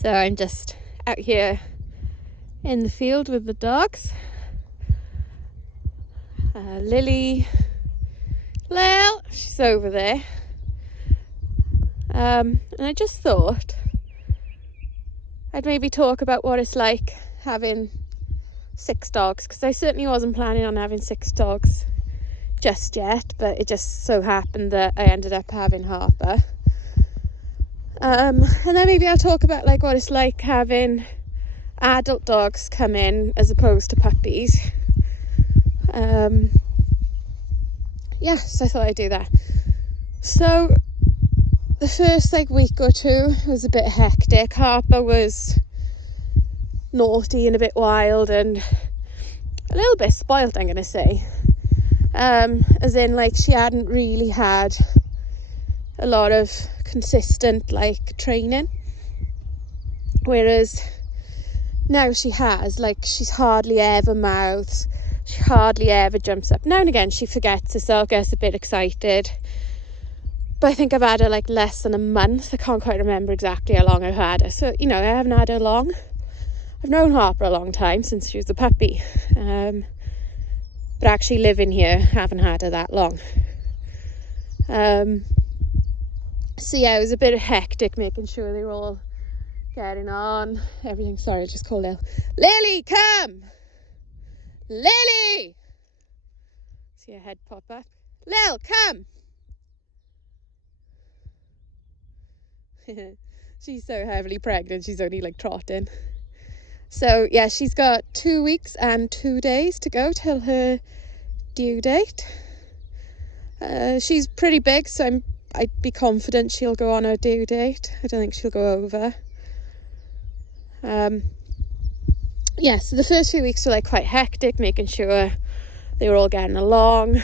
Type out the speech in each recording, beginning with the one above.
So I'm just out here in the field with the dogs. Lily, Lil, she's over there. And I just thought I'd maybe talk about what it's like having 6 dogs, because I certainly wasn't planning on having 6 dogs just yet, but it just so happened that I ended up having Harper. And then maybe I'll talk about like what it's like having adult dogs come in as opposed to puppies. So I thought I'd do that. So the first week or two was a bit hectic. Harper was naughty and a bit wild and a little bit spoilt, I'm gonna say. As in she hadn't really had a lot of consistent training, whereas now she has. She's hardly ever mouths, she hardly ever jumps up. Now and again she forgets herself, gets a bit excited, but I think I've had her less than a month. I can't quite remember exactly how long I've had her, so I haven't had her long. I've known Harper a long time, since she was a puppy, but actually living here, haven't had her that long. So yeah, it was a bit hectic making sure they were all getting on, everything. Sorry, I just called Lil. Lily, come! Lily! See her head pop up. Lil, come! She's so heavily pregnant, she's only trotting. So yeah, she's got 2 weeks and 2 days to go till her due date. She's pretty big, so I'd be confident she'll go on her due date. I don't think she'll go over. So the first few weeks were quite hectic, making sure they were all getting along,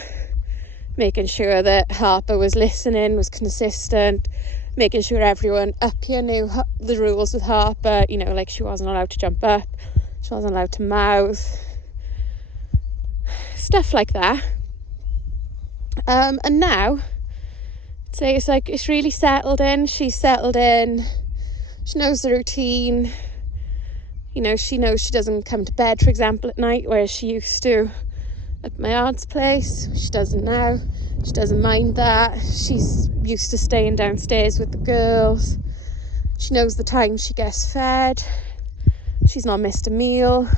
making sure that Harper was listening, was consistent, making sure everyone up here knew the rules with Harper. She wasn't allowed to jump up, she wasn't allowed to mouth, stuff like that. And now it's really settled in. She's settled in, she knows the routine. She knows she doesn't come to bed, for example, at night, whereas she used to at my aunt's place. She doesn't now. She doesn't mind that. She's used to staying downstairs with the girls. She knows the time she gets fed. She's not missed a meal.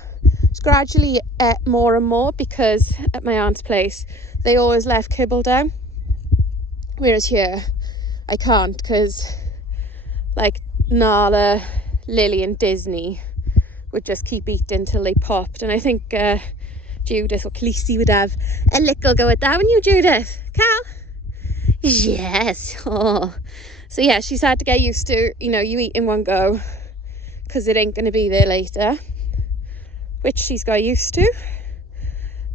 She's gradually ate more and more, because at my aunt's place they always left kibble down, whereas here I can't, because Nala, Lily and Disney would just keep eating till they popped. And I think Judith or Khaleesi would have a little go at that, wouldn't you, Judith? Cal? Yes. Oh. So yeah, she's had to get used to, you eat in one go, because it ain't going to be there later, which she's got used to.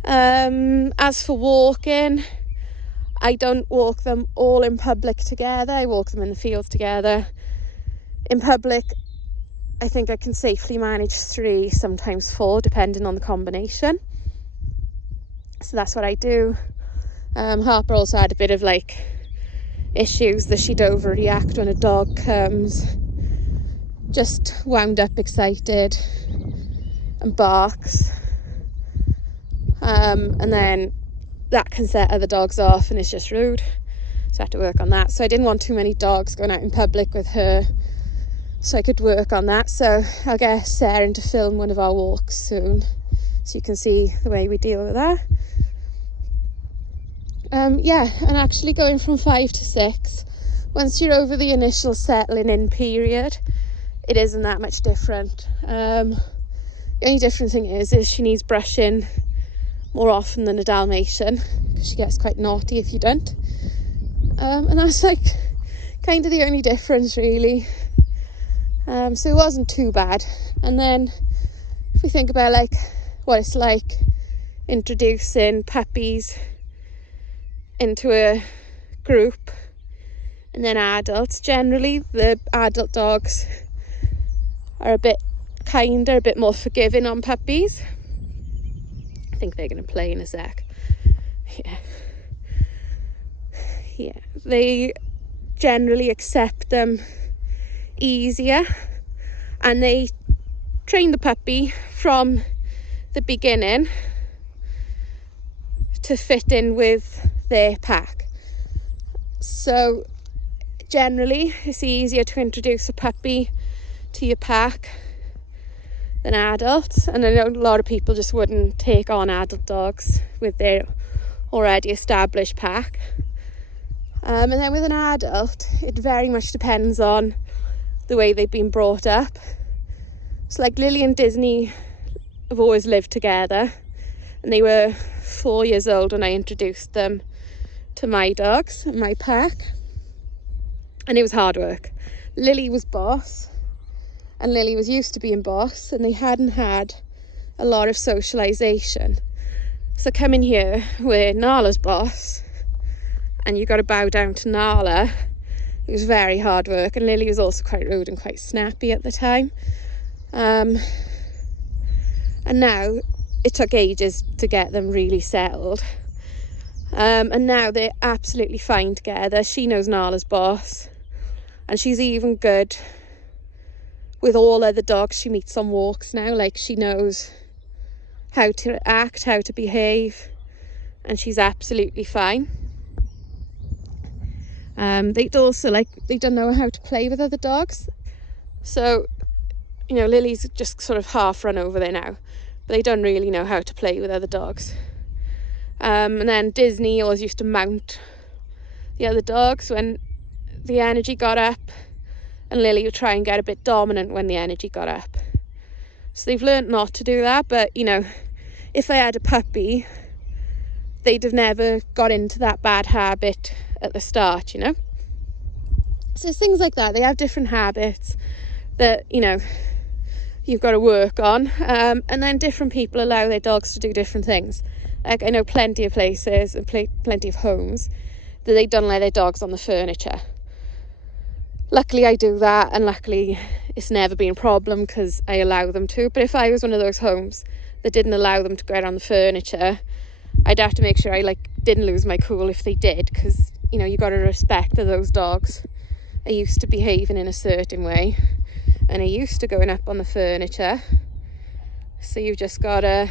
As for walking, I don't walk them all in public together. I walk them in the fields together. In public, I think I can safely manage 3, sometimes 4, depending on the combination. So that's what I do. Harper also had a bit of issues that she'd overreact when a dog comes, just wound up excited and barks, and then that can set other dogs off and it's just rude. So I had to work on that. So I didn't want too many dogs going out in public with her, so I could work on that. So I'll get Sarah to film one of our walks soon, so you can see the way we deal with that. And actually going from 5 to 6, once you're over the initial settling in period, it isn't that much different. The only different thing is she needs brushing more often than a Dalmatian, because she gets quite naughty if you don't. And that's kind of the only difference, really. So it wasn't too bad. And then if we think about what it's like introducing puppies into a group, and then adults, generally the adult dogs are a bit kinder, a bit more forgiving on puppies. I think they're going to play in a sec. Yeah, they generally accept them easier. and they train the puppy from the beginning to fit in with their pack. So generally it's easier to introduce a puppy to your pack than adults, and I know a lot of people just wouldn't take on adult dogs with their already established pack. And then with an adult, it very much depends on the way they've been brought up. So like Lily and Disney have always lived together, and they were 4 years old when I introduced them to my dogs and my pack, and it was hard work. Lily was boss, and Lily was used to being boss, and they hadn't had a lot of socialization. So coming here where Nala's boss and you got to bow down to Nala, it was very hard work. And Lily was also quite rude and quite snappy at the time. And now it took ages to get them really settled. And now they're absolutely fine together. She knows Nala's boss, and she's even good with all other dogs she meets on walks now. Like, she knows how to act, how to behave, and she's absolutely fine. They'd also, like, they don't know how to play with other dogs. So, you know, Lily's just sort of half run over there now, but they don't really know how to play with other dogs. And then Disney always used to mount the other dogs when the energy got up, and Lily would try and get a bit dominant when the energy got up. So they've learned not to do that. But, you know, if I had a puppy, they'd have never got into that bad habit at the start, you know. So it's things like that. They have different habits that, you know, you've got to work on. And then different people allow their dogs to do different things. Like, I know plenty of places and plenty of homes that they don't let their dogs on the furniture. Luckily I do that, and luckily it's never been a problem because I allow them to. But if I was one of those homes that didn't allow them to go out on the furniture, I'd have to make sure I didn't lose my cool if they did, because, you know, you got to respect that those dogs are used to behaving in a certain way and are used to going up on the furniture. So you've just got to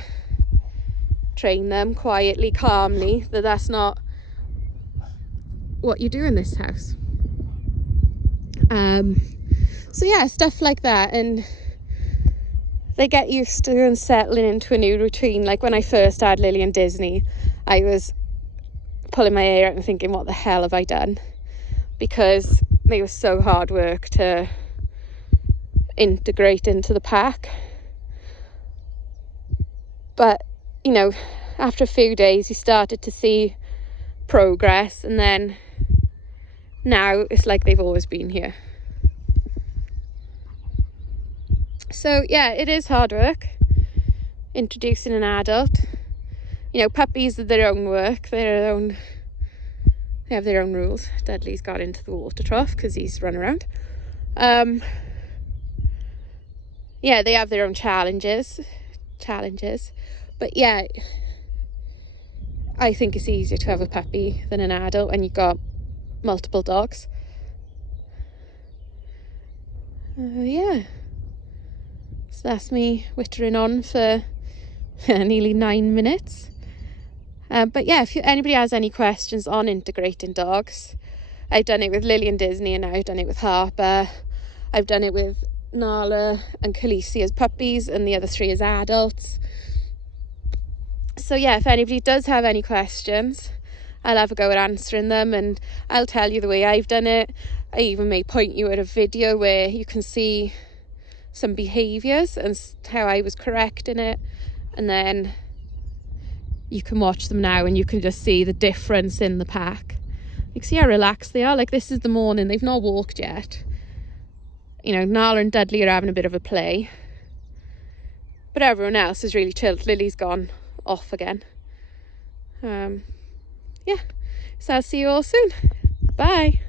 train them quietly, calmly, that that's not what you do in this house. So yeah, stuff like that, and they get used to and settling into a new routine. Like when I first had Lily and Disney, I was pulling my hair out and thinking, what the hell have I done? Because they were so hard work to integrate into the pack. But, you know, after a few days you started to see progress, and then now it's like they've always been here. So yeah, it is hard work introducing an adult. You know, puppies are their own work, they have their own rules. Dudley's got into the water trough because he's run around. Yeah, they have their own challenges, but yeah, I think it's easier to have a puppy than an adult when you've got multiple dogs. Yeah, so that's me wittering on for nearly 9 minutes. But yeah, if anybody has any questions on integrating dogs, I've done it with Lily and Disney, and now I've done it with Harper. I've done it with Nala and Khaleesi as puppies, and the other 3 as adults. So yeah, if anybody does have any questions, I'll have a go at answering them, and I'll tell you the way I've done it. I even may point you at a video where you can see some behaviours and how I was correcting it, and then you can watch them now and you can just see the difference in the pack. You can see how relaxed they are. Like, this is the morning, they've not walked yet. You know, Nala and Dudley are having a bit of a play, but everyone else is really chilled. Lily's gone off again. Yeah, so I'll see you all soon. Bye.